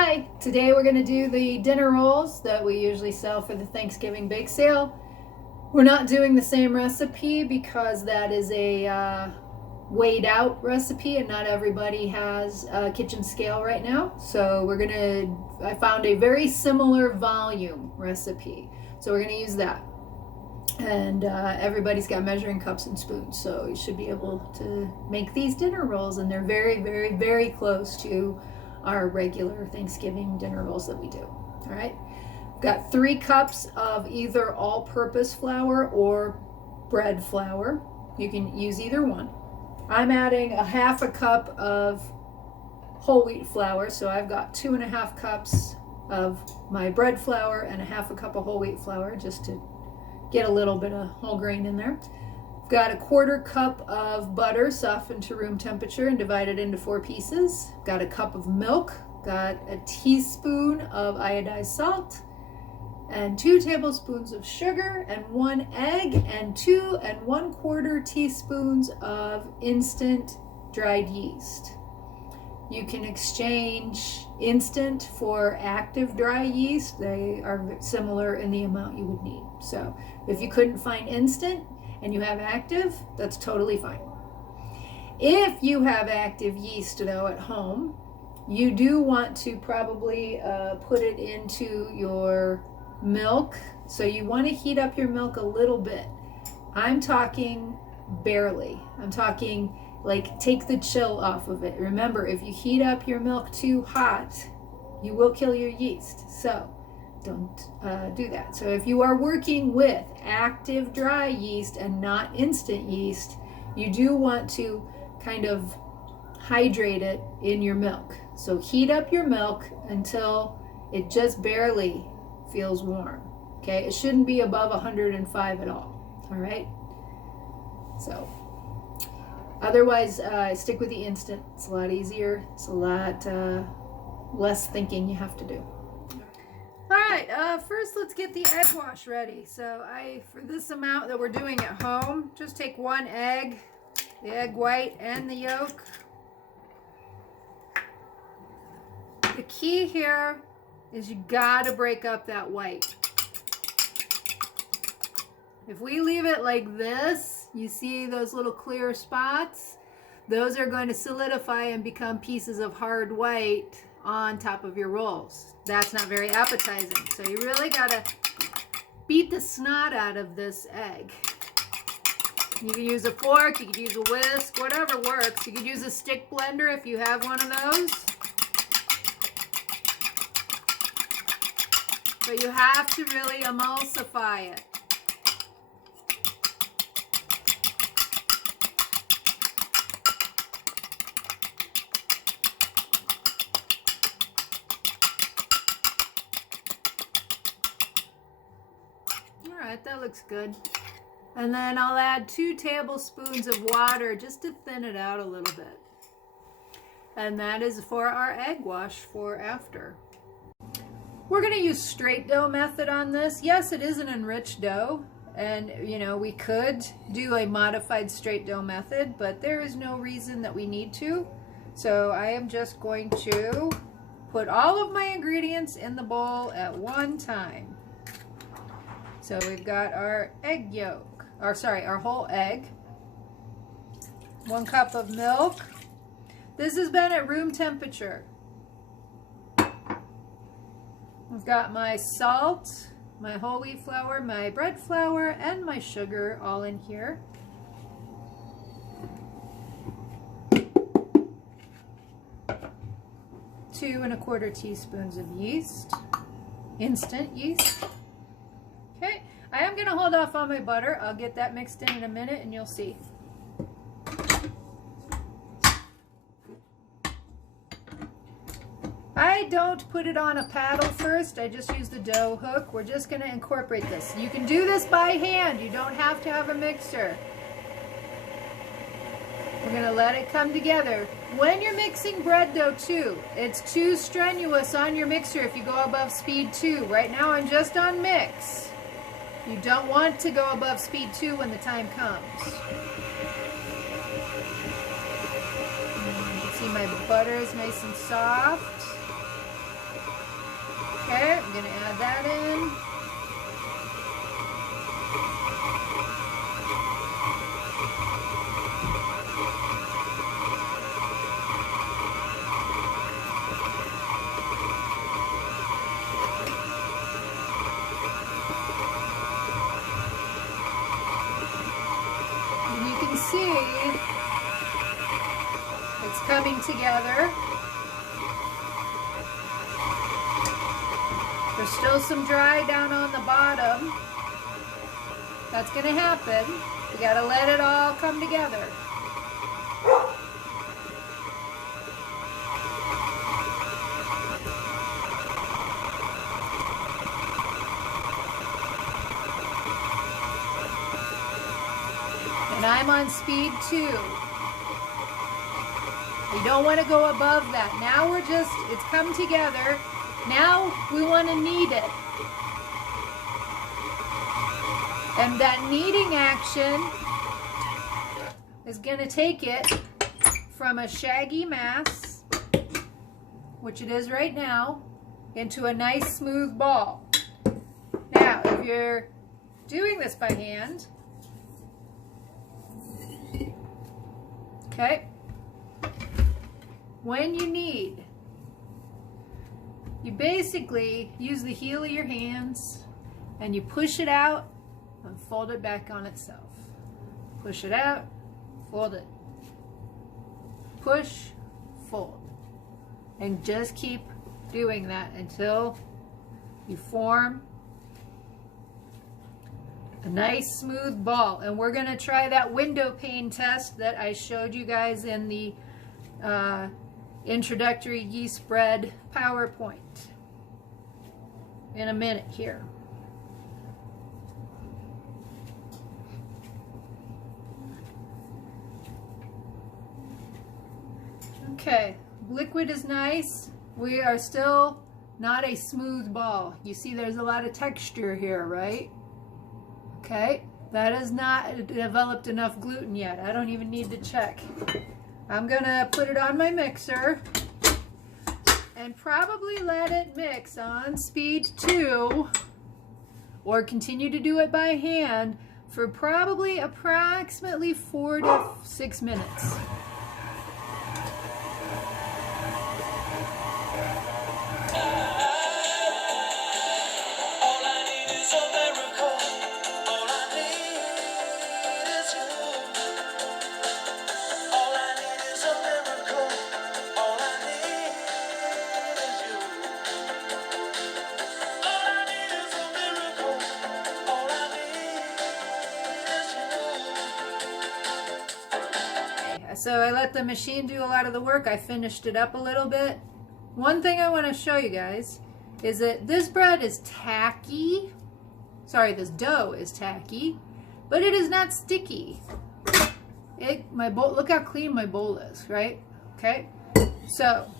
Hi, today we're going to do the dinner rolls that we usually sell for the Thanksgiving bake sale. We're not doing the same recipe because that is a weighed out recipe and not everybody has a kitchen scale right now. So I found a very similar volume recipe. So we're going to use that. And everybody's got measuring cups and spoons, so you should be able to make these dinner rolls, and they're very, very, very close to our regular Thanksgiving dinner rolls that we do. All right, I've got 3 cups of either all-purpose flour or bread flour. You can use either one. I'm adding a half a cup of whole wheat flour, so I've got 2.5 cups of my bread flour and a half a cup of whole wheat flour, just to get a little bit of whole grain in there. I've got a 1/4 cup of butter softened to room temperature and divided into 4 pieces. Got a cup of milk, got a teaspoon of iodized salt, and 2 tablespoons of sugar, and 1 egg, and 2 1/4 teaspoons of instant dried yeast. You can exchange instant for active dry yeast. They are similar in the amount you would need. So if you couldn't find instant and you have active, that's totally fine. If you have active yeast though at home, you do want to probably put it into your milk. So you want to heat up your milk a little bit. I'm talking barely. I'm talking like take the chill off of it. Remember, if you heat up your milk too hot, you will kill your yeast. So don't do that. So if you are working with active dry yeast and not instant yeast, you do want to kind of hydrate it in your milk. So heat up your milk until it just barely feels warm. Okay, it shouldn't be above 105 at all. All right. So otherwise, stick with the instant. It's a lot easier. It's a lot less thinking you have to do. All right, first let's get the egg wash ready. So for this amount that we're doing at home, just take 1 egg, the egg white and the yolk. The key here is you gotta break up that white. If we leave it like this, you see those little clear spots? Those are going to solidify and become pieces of hard white on top of your rolls. That's not very appetizing. So you really gotta beat the snot out of this egg. You can use a fork, you can use a whisk, whatever works. You could use a stick blender if you have one of those. But you have to really emulsify it. Alright, that looks good. And then I'll add 2 tablespoons of water just to thin it out a little bit. And that is for our egg wash for after. We're going to use straight dough method on this. Yes, it is an enriched dough. And, you know, we could do a modified straight dough method, but there is no reason that we need to. So I am just going to put all of my ingredients in the bowl at one time. So we've got our egg yolk, our whole egg, 1 cup of milk. This has been at room temperature. I've got my salt, my whole wheat flour, my bread flour, and my sugar all in here. Two 1/4 teaspoons of yeast, instant yeast. Okay, I am going to hold off on my butter. I'll get that mixed in a minute and you'll see. I don't put it on a paddle first. I just use the dough hook. We're just going to incorporate this. You can do this by hand. You don't have to have a mixer. We're going to let it come together. When you're mixing bread dough too, it's too strenuous on your mixer if you go above speed 2. Right now I'm just on mix. You don't want to go above speed 2 when the time comes. You can see my butter is nice and soft. Okay, I'm gonna add that in. And you can see it's coming together. There's still some dry down on the bottom. That's gonna happen. You gotta let it all come together. And I'm on speed 2. You don't want to go above that. Now it's come together. Now we want to knead it. And that kneading action is going to take it from a shaggy mass, which it is right now, into a nice smooth ball. Now, if you're doing this by hand, okay, when you knead, you basically use the heel of your hands and you push it out and fold it back on itself. Push it out, fold it. Push, fold. And just keep doing that until you form a nice smooth ball. And we're going to try that window pane test that I showed you guys in the introductory yeast bread PowerPoint in a minute here. Okay, liquid is nice. We are still not a smooth ball. You see there's a lot of texture here, right? Okay, that has not developed enough gluten yet. I don't even need to check. I'm gonna put it on my mixer and probably let it mix on speed 2 or continue to do it by hand for probably approximately 4 to 6 minutes. So I let the machine do a lot of the work. I finished it up a little bit. One thing I want to show you guys is that this bread is tacky. Sorry, this dough is tacky, but it is not sticky. My bowl, look how clean my bowl is, right? Okay. So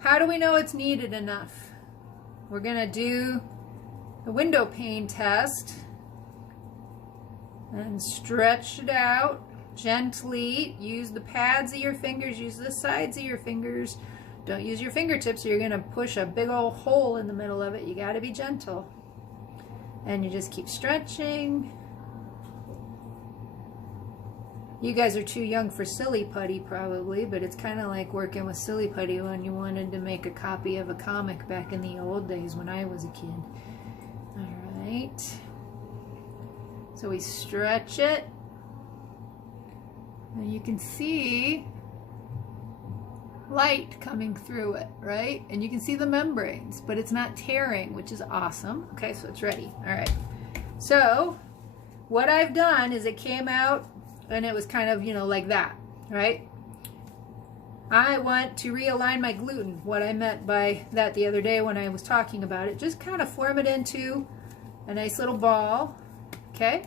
how do we know it's kneaded enough? We're gonna do the window pane test and stretch it out. Gently, use the pads of your fingers, use the sides of your fingers. Don't use your fingertips or you're going to push a big old hole in the middle of it. You got to be gentle. And you just keep stretching. You guys are too young for silly putty probably, but it's kind of like working with silly putty when you wanted to make a copy of a comic back in the old days when I was a kid. All right. So we stretch it. And you can see light coming through it, right? And you can see the membranes, but it's not tearing, which is awesome. Okay, so it's ready. All right. So what I've done is it came out and it was kind of, you know, like that, right? I want to realign my gluten. What I meant by that the other day when I was talking about it, just kind of form it into a nice little ball, okay?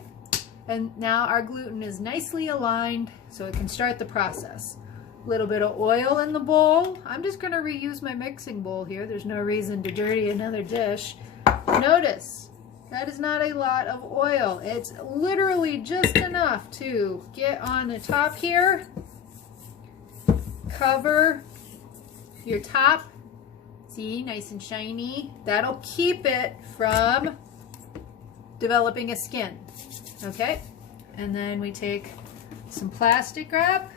And now our gluten is nicely aligned so it can start the process. A little bit of oil in the bowl. I'm just going to reuse my mixing bowl here. There's no reason to dirty another dish. Notice, that is not a lot of oil. It's literally just enough to get on the top here, cover your top See, nice and shiny. That'll keep it from developing a skin. Okay, and then we take some plastic wrap,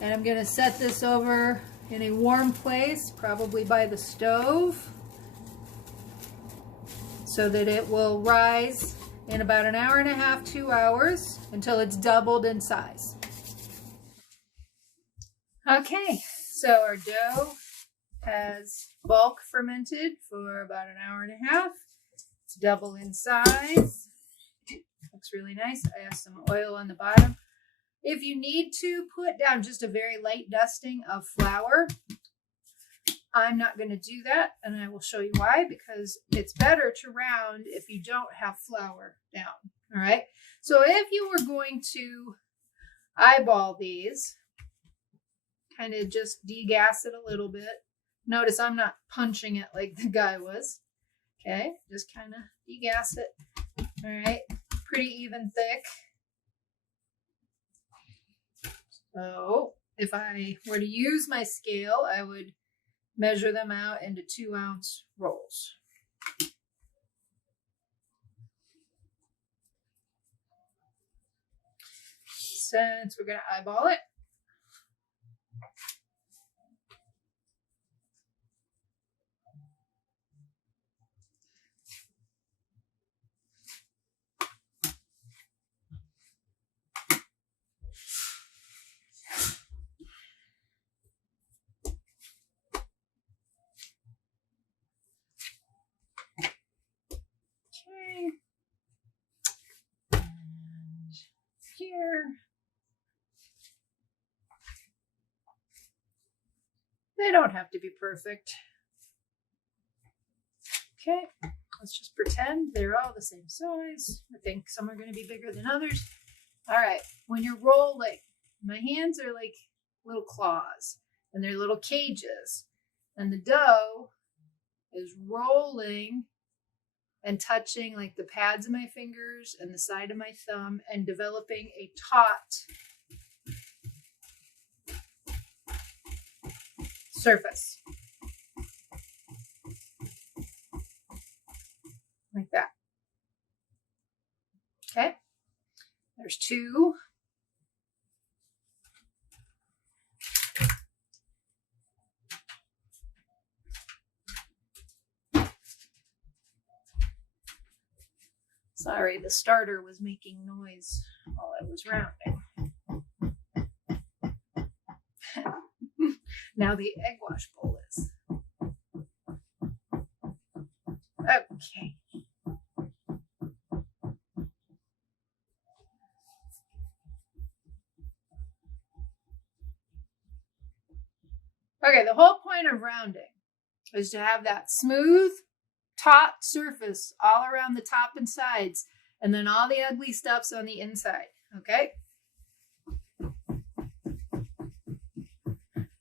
and I'm going to set this over in a warm place, probably by the stove, so that it will rise in about an hour and a half, 2 hours, until it's doubled in size. Okay, so our dough has bulk fermented for about an hour and a half. It's double in size. Looks really nice. I have some oil on the bottom. If you need to put down just a very light dusting of flour, I'm not going to do that, and I will show you why, because it's better to round if you don't have flour down. All right. So if you were going to eyeball these, kind of just degas it a little bit. Notice I'm not punching it like the guy was. Okay, just kind of degas it. All right, pretty even thick. So if I were to use my scale, I would measure them out into 2-ounce rolls. Since we're going to eyeball it, and here. They don't have to be perfect. Okay, let's just pretend they're all the same size. I think some are going to be bigger than others. All right, when you're rolling, my hands are like little claws, and they're little cages, and the dough is rolling and touching like the pads of my fingers and the side of my thumb and developing a taut surface. Like that. Okay. There's 2. Sorry, the starter was making noise while I was rounding. Now the egg wash bowl is. Okay. Okay, the whole point of rounding is to have that smooth, taut surface all around the top and sides, and then all the ugly stuff's on the inside, okay?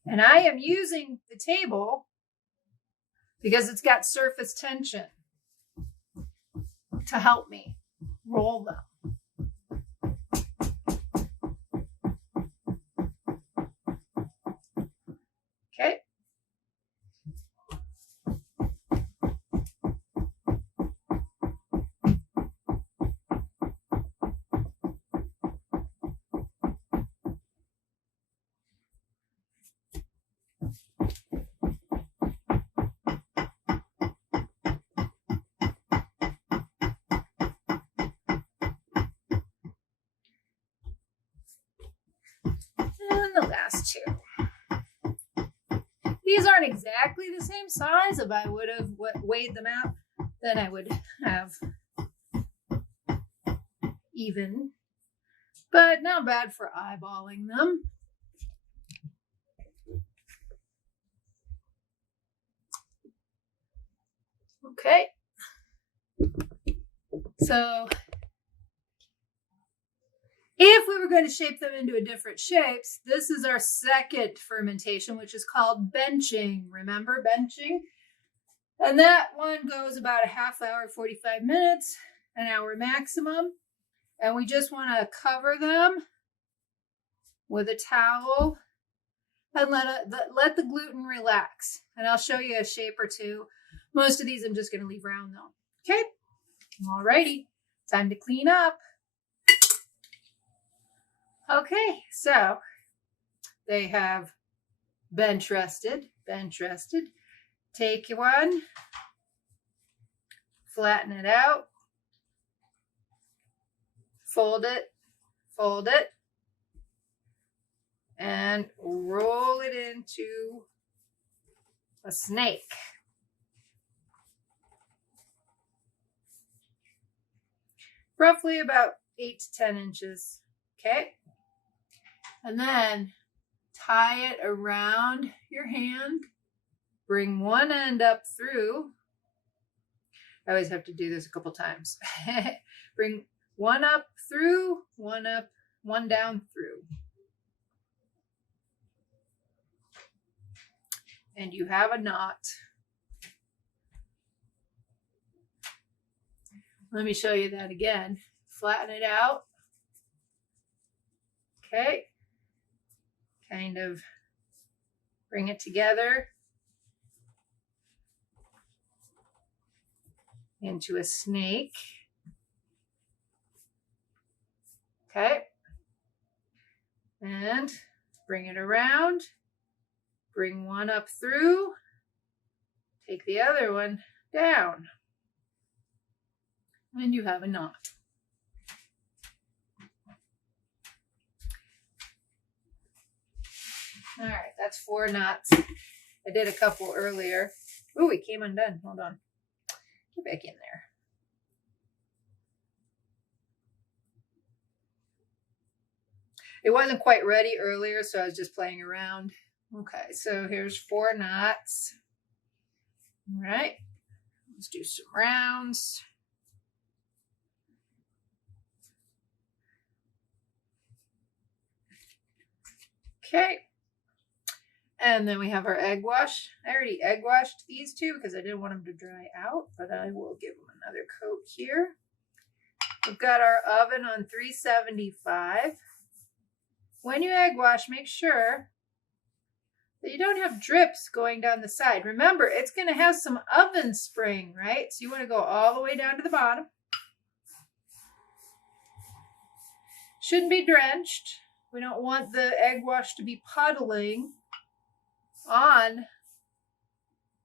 And I am using the table because it's got surface tension to help me roll them. Okay. And the last 2. These aren't exactly the same size. If I would have weighed them out, then I would have even, but not bad for eyeballing them. Okay. So if we were going to shape them into a different shapes, this is our second fermentation, which is called benching. Remember benching? And that one goes about a half hour, 45 minutes, an hour maximum. And we just want to cover them with a towel and let the gluten relax. And I'll show you a shape or two. Most of these I'm just going to leave round though. Okay. Alrighty. Time to clean up. Okay. So they have bench rested. Take one. Flatten it out. Fold it. And roll it into a snake. Roughly about 8 to 10 inches. Okay. And then tie it around your hand. Bring one end up through. I always have to do this a couple times. Bring one up through, one up, one down through. And you have a knot. Let me show you that again. Flatten it out. Okay. Kind of bring it together into a snake. Okay. And bring it around. Bring one up through. Take the other one down. And you have a knot. All right, that's 4 knots. I did a couple earlier. Ooh, it came undone. Hold on. Get back in there. It wasn't quite ready earlier, so I was just playing around. Okay, so here's 4 knots. All right, let's do some rounds. Okay, and then we have our egg wash. I already egg washed these two because I didn't want them to dry out, but I will give them another coat here. We've got our oven on 375. When you egg wash, make sure that you don't have drips going down the side. Remember, it's going to have some oven spring, right? So you want to go all the way down to the bottom. Shouldn't be drenched. We don't want the egg wash to be puddling on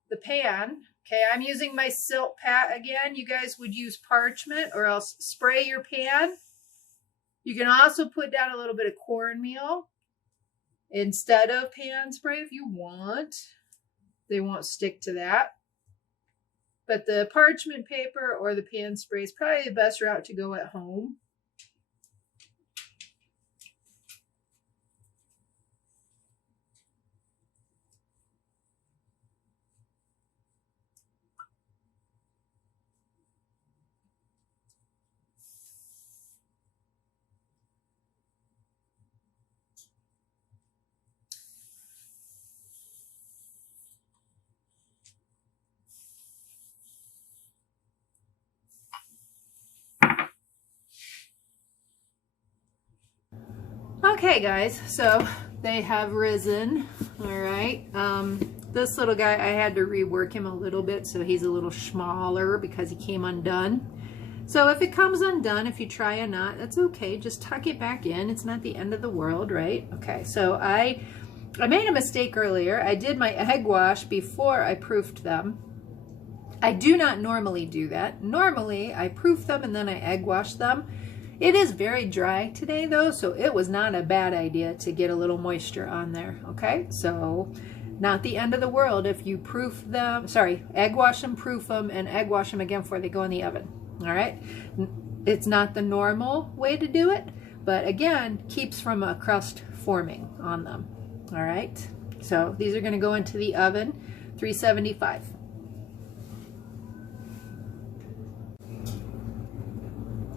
the pan. Okay, I'm using my silk pat again. You guys would use parchment or else spray your pan. You can also put down a little bit of cornmeal instead of pan spray if you want. They won't stick to that. But the parchment paper or the pan spray is probably the best route to go at home. Okay guys, so they have risen. All right, this little guy, I had to rework him a little bit so he's a little smaller because he came undone. So if it comes undone, if you try a knot, that's okay, just tuck it back in. It's not the end of the world, right? Okay, so I made a mistake earlier. I did my egg wash before I proofed them. I do not normally do that. Normally I proof them and then I egg wash them. It is very dry today though, so it was not a bad idea to get a little moisture on there, okay? So not the end of the world if you proof them, egg wash them, proof them, and egg wash them again before they go in the oven, all right? It's not the normal way to do it, but again, keeps from a crust forming on them, all right? So these are gonna go into the oven, 375.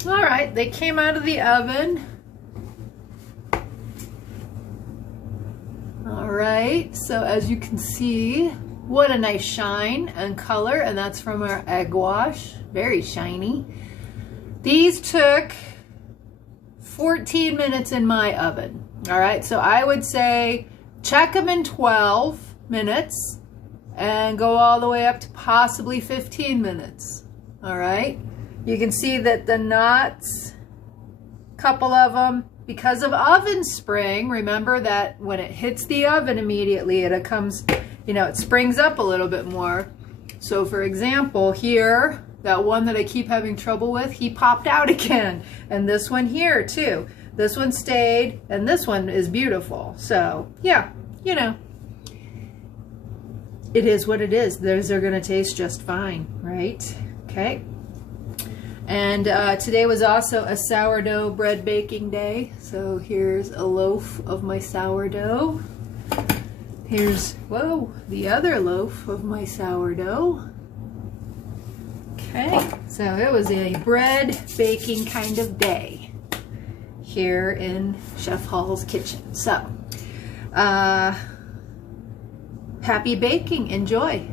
All right, they came out of the oven. All right, so as you can see, what a nice shine and color, and that's from our egg wash, very shiny. These took 14 minutes in my oven. All right, so I would say check them in 12 minutes and go all the way up to possibly 15 minutes. All right. You can see that the knots, couple of them, because of oven spring, remember that when it hits the oven immediately, it comes, it springs up a little bit more. So for example, here, that one that I keep having trouble with, he popped out again. And this one here too. This one stayed, and this one is beautiful. So yeah, it is what it is. Those are gonna taste just fine, right? Okay. And today was also a sourdough bread baking day. So here's a loaf of my sourdough. Here's, whoa, the other loaf of my sourdough. Okay, so it was a bread baking kind of day here in Chef Hall's kitchen. So, happy baking, enjoy.